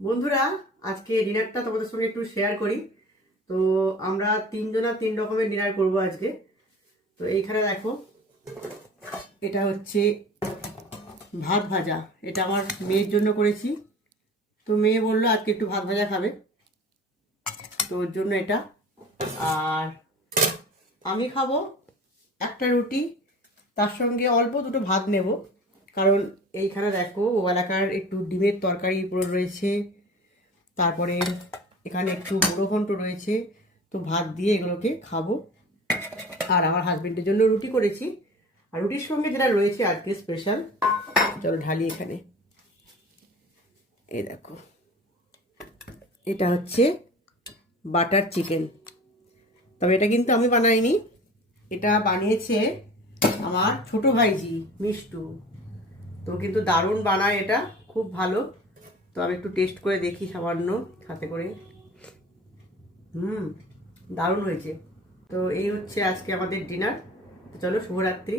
বন্ধুরা, আজকে ডিনারটা তোমাদের সঙ্গে একটু শেয়ার করি। তো আমরা তিনজনা তিন রকমের ডিনার করব আজকে। তো এইখানে দেখো, এটা হচ্ছে ভাত ভাজা। এটা আমার মেয়ের জন্য করেছি। তো মেয়ে বললো আজকে একটু ভাত ভাজা খাবে, তো ওর জন্য এটা। আর আমি খাবো একটা রুটি, তার সঙ্গে অল্প দুটো ভাত নেব, কারণ এইখানে দেখো ও এলাকার একটু ডিমের তরকারি পুরো রয়েছে, তারপরে এখানে একটু মুড়ো ঘন্ট রয়েছে। তো ভাত দিয়ে এগুলোকে খাবো। আর আমার হাজবেন্ডের জন্য রুটি করেছি। আর রুটির সঙ্গে যেটা রয়েছে আজকে স্পেশাল, চলো ঢালি এখানে। এই দেখো, এটা হচ্ছে বাটার চিকেন। তবে এটা কিন্তু আমি বানাইনি, এটা বানিয়েছে আমার ছোট ভাইজি মিষ্টু। তো কিন্তু দারুণ বানায়, এটা খুব ভালো। তো আমি একটু টেস্ট করে দেখি সামান্য হাতে করে। দারুণ হয়েছে। তো এই হচ্ছে আজকে আমাদের ডিনার। তো চলো, শুভরাত্রি।